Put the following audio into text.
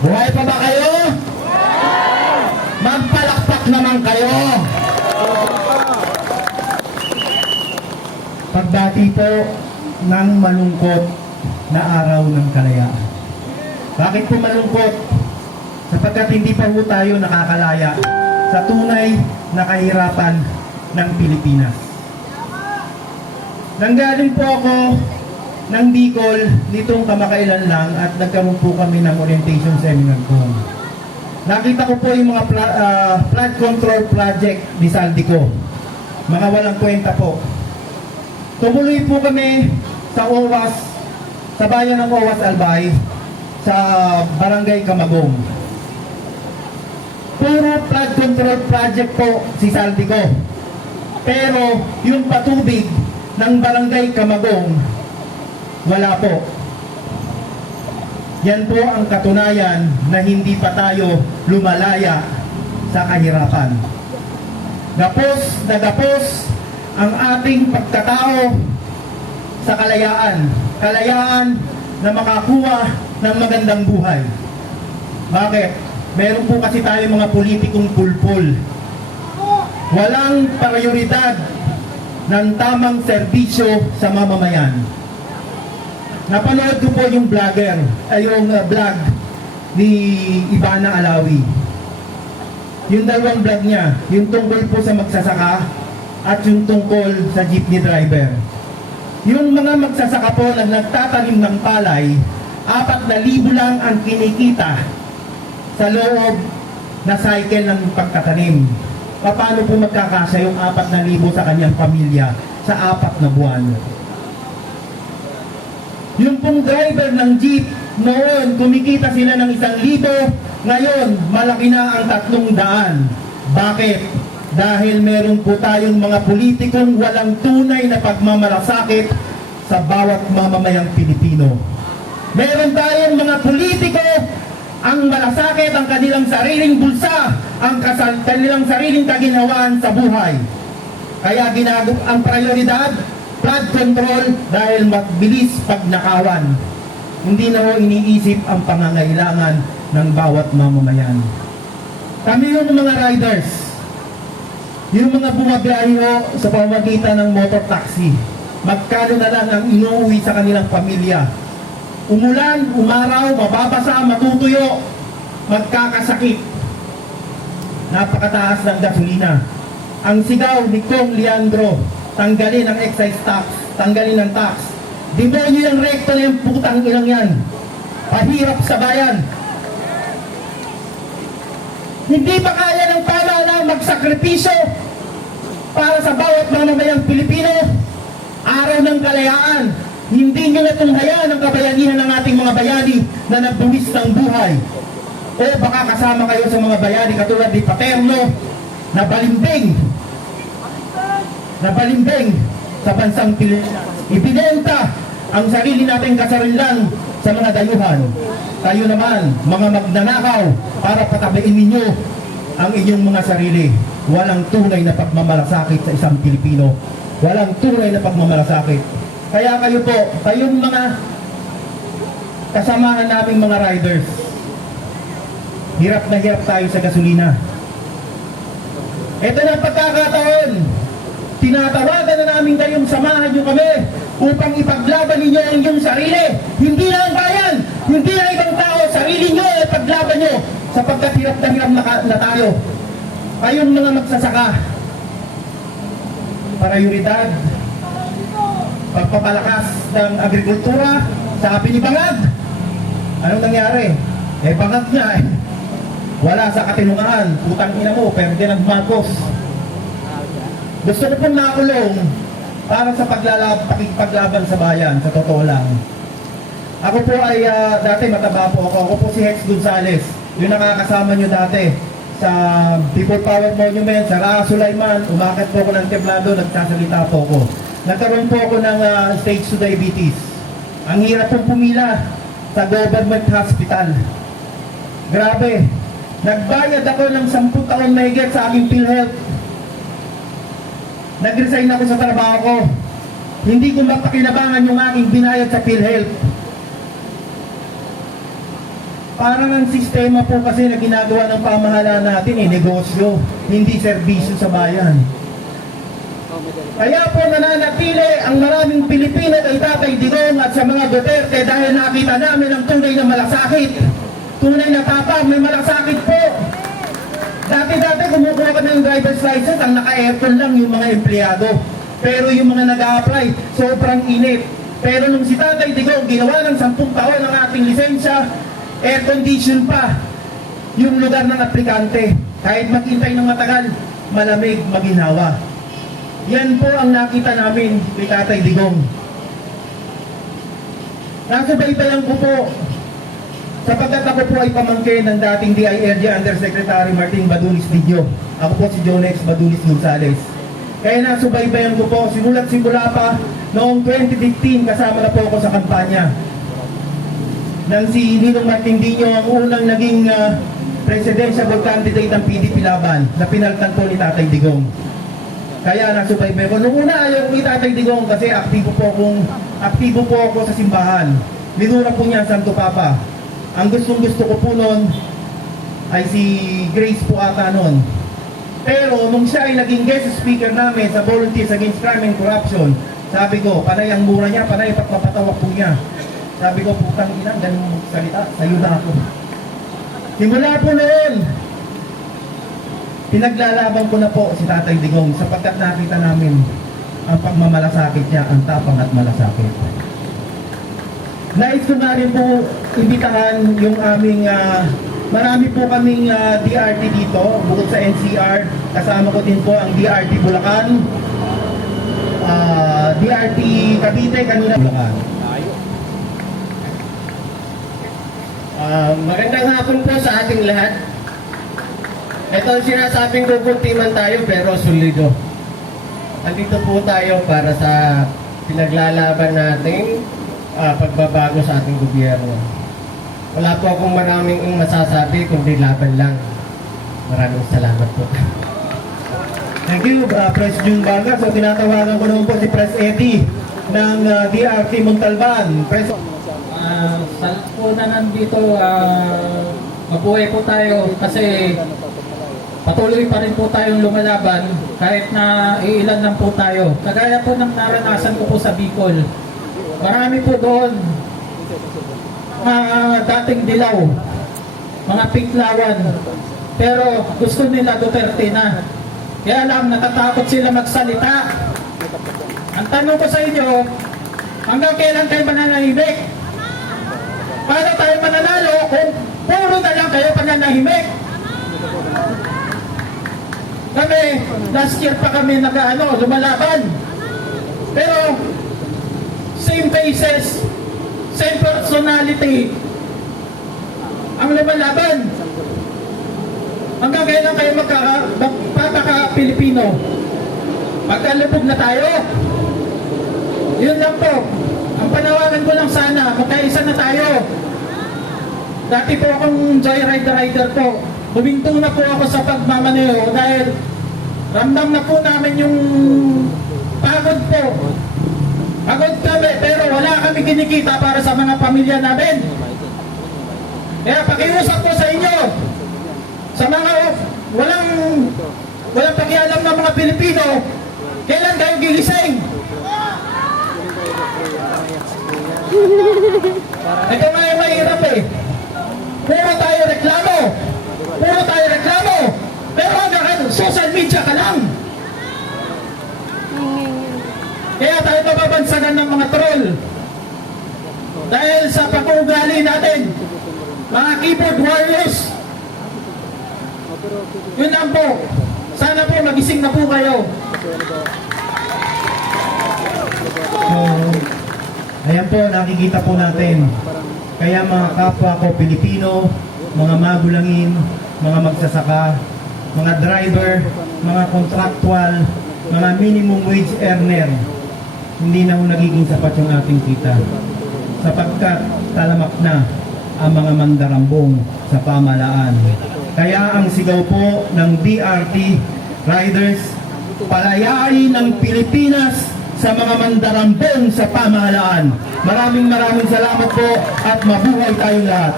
Buhay pa ba kayo? Magpalakpak naman kayo. Pagbati po ng malungkot na araw ng kalayaan. Bakit po malungkot? Sapagkat hindi pa po tayo nakakalaya sa tunay na kahirapan ng Pilipinas. Nanggaling po ako ng Bicol nitong kamakailan lang at nagkaroon po kami ng orientation seminar ko. Nakita ko po yung mga flood control project ni Saldico. Mga walang kwenta po. Tumuloy po kami sa OWAS, sa bayan ng OWAS Albay, sa Barangay Camagong. Puro flood control project po si Saldico. Pero yung patubig ng Barangay Camagong, wala po. Yan po ang katunayan na hindi pa tayo lumalaya sa kahirapan. Gapos na gapos ang ating pagkatao sa kalayaan. Kalayaan na makakuha ng magandang buhay. Bakit? Meron po kasi tayo mga politikong pulpul. Walang prioridad ng tamang serbisyo sa mamamayan. Napanood ko po yung yung vlog ni Ivana Alawi. Yung dalawang vlog niya, yung tungkol po sa magsasaka at yung tungkol sa jeepney driver. Yung mga magsasaka po na nagtatanim ng palay, 4,000 lang ang kinikita sa loob na cycle ng pagtatanim. Paano po magkakasya yung 4,000 sa kanyang pamilya sa 4 na buwan? Yung pong driver ng jeep, noon kumikita sila ng 1,000, ngayon malaki na ang 300. Bakit? Dahil meron po tayong mga politikong walang tunay na pagmamalasakit sa bawat mamamayang Pilipino. Meron tayong mga politiko ang malasakit ang kanilang sariling bulsa, ang kanilang sariling kaginhawaan sa buhay. Kaya ang prioridad, flood control dahil mabilis pagnakawan. Hindi na ho iniisip ang pangangailangan ng bawat mamamayan. Kami yung mga riders, yung mga bumabiyahe ho sa pamamagitan ng motor taxi, magkano na lang ang inuuwi sa kanilang pamilya. Umulan, umaraw, mababasa, matutuyo, magkakasakit. Napakataas ng gasolina. Ang sigaw ni Kong Leandro, tanggalin ang excise tax, tanggalin ang tax. Demonyo yung rekto na yung putang ilang yan. Pahirap sa bayan. Hindi ba kaya ng pamahalaan magsakripisyo para sa bawat mamamayang Pilipino? Araw ng kalayaan, hindi nyo natunghayan ang kabayanihan ng ating mga bayani na nagbuwis ng buhay. O baka kasama kayo sa mga bayani katulad ni Paterno na balimbing sa bansang Pilipinas. Ibinenta ang sarili nating kasarilan sa mga dayuhan. Tayo naman, mga magnanakaw, para patabain ninyo ang inyong mga sarili. Walang tunay na pagmamalasakit sa isang Pilipino. Walang tunay na pagmamalasakit. Kaya kayo po, kayong mga kasamahan naming mga riders, hirap na hirap tayo sa gasolina. Ito na ang pagkakataon. Tinatawagan na namin kayong samahan nyo kami upang ipaglaban ninyo ang inyong sarili. Hindi na ang bayan, hindi na ibang tao, sarili nyo ay paglaban nyo sapagkat hirap na tayo. Kayong mga magsasaka, prioridad, pagpapalakas ng agrikultura, sabi ni Bangag. Anong nangyari? Bangag niya wala sa katinungan, putang ina mo, Ferdinand Marcos. Gusto ko pong nakulong para sa pakikipaglaban sa bayan, sa totoo lang. Ako po ay, dati mataba po ako. Ako po si Hex Gonzales, yung nakakasama nyo dati sa People Power Monument, sa Raha Sulaiman. Umakit po ako ng templado, nagsasalita po ako. Nagkaroon po ako ng stage 2 diabetes. Ang hirap pong pumila sa government hospital. Grabe. Nagbayad ako ng 10 taon na higit sa aking PhilHealth. Nag-resign ako sa trabaho ko. Hindi ko mapakinabangan yung aking binayad sa PhilHealth. Parang ang sistema po kasi na ginagawa ng pamahalaan natin negosyo, hindi serbisyo sa bayan. Kaya po nananatili ang maraming Pilipino kay Tatay Digong at sa mga Duterte dahil nakita namin ang tunay na malasakit. Tunay na tapang, may malasakit po. Dati-dati kumukuha ka ng driver's license, ang naka-aircon lang yung mga empleyado. Pero yung mga nag-a-apply, sobrang init. Pero nung si Tatay Digong ginawa ng 10 taon ang ating lisensya, air condition pa yung lugar ng aplikante. Kahit maghintay ng matagal, malamig, maginawa. Yan po ang nakita namin kay Tatay Digong. Nasubaybayan ko po sapagkat ako po ay pamangkin ng dating DILG Undersecretary Martin Badulis Didyo. Ako po si Jonex Badulis Gonzales. Kaya nasubaybayan ko po, simula pa noong 2015 kasama na po ako sa kampanya. Nang si Ninong Martin Didyo ang unang naging presidential candidate ng PDP laban na pinaltan po ni Tatay Digong. Kaya nasubaybay ko. Noong una ayaw ko ni Tatay Digong kasi aktibo po ako sa simbahan. Minura po niya ang Santo Papa. Ang gusto ko po noon ay si Grace po ata noon. Pero nung siya ay naging guest speaker namin sa Volunteers Against Crime and Corruption, sabi ko, panay ang mura niya, panay pagpapatawak po niya. Sabi ko, putang ina, ganun salita, sayo na ako. Simula po noon, pinaglalaban ko na po si Tatay Digong sapagkat nakita namin ang pagmamalasakit niya, ang tapang at malasakit. Nais ko na rin po imbitahan yung aming, marami po kaming DRT dito, bukod sa NCR, kasama ko din po ang DRT Bulacan, DRT Cavite, kanina Bulacan. Magandang hapon po sa ating lahat. Ito ang sinasabing kukuntiman tayo pero solido. Andito po tayo para sa pinaglalaban nating pagbabago sa ating gobyerno. Wala po akong maraming masasabi kundi laban lang. Maraming salamat po. Thank you, Press June Vargas. So tinatawagan ko naman po si Press Eddie ng DRT Montalban. Press... Sa po na nandito, mabuhay po tayo kasi patuloy pa rin po tayong lumalaban kahit na iilan lang po tayo. Kagaya po ng naranasan ko po sa Bicol. Marami po doon dating dilaw, mga piklawan. Pero gusto nila Duterte na. Kaya lang natatakot sila magsalita. Ang tanong ko sa inyo, hanggang kailan kayo mananahimik? Paano tayo mananalo kung puro na lang kayo pananahimik? Kami, last year pa kami lumalaban. Pero, same faces, same personality, ang lumalaban. Hanggang kailan kayo magpapaka-Pilipino? Magkalubog na tayo? Yun lang po. Ang panawagan ko lang sana, magkaisa na tayo. Dati po akong joyride-rider po. Huminto na po ako sa pagmamaneho dahil ramdam na po namin yung pagod po. Pagod kami pero wala kami kinikita para sa mga pamilya namin. Kaya pakiusap po sa inyo, sa mga walang pakialam ng mga Pilipino, kailan kayo gigising? Ito nga yung mahirap eh. Puro tayo reklamo. Pero hanggang social media ka lang. Kaya tayo mababansagan ng mga troll. Dahil sa pag-uugali natin, mga keyboard warriors. Yun lang po. Sana po magising na po kayo. Ayan po, nakikita po natin. Kaya mga kapwa ko Pilipino, mga magulangin, mga magsasaka, mga driver, mga contractual, mga minimum wage earner, hindi na ho nagiging sapat yung ating kita. Sapagkat talamak na ang mga mandarambong sa pamahalaan. Kaya ang sigaw po ng DRT Riders, palayain ng Pilipinas sa mga mandarambong sa pamahalaan. Maraming salamat po at mabuhay tayong lahat.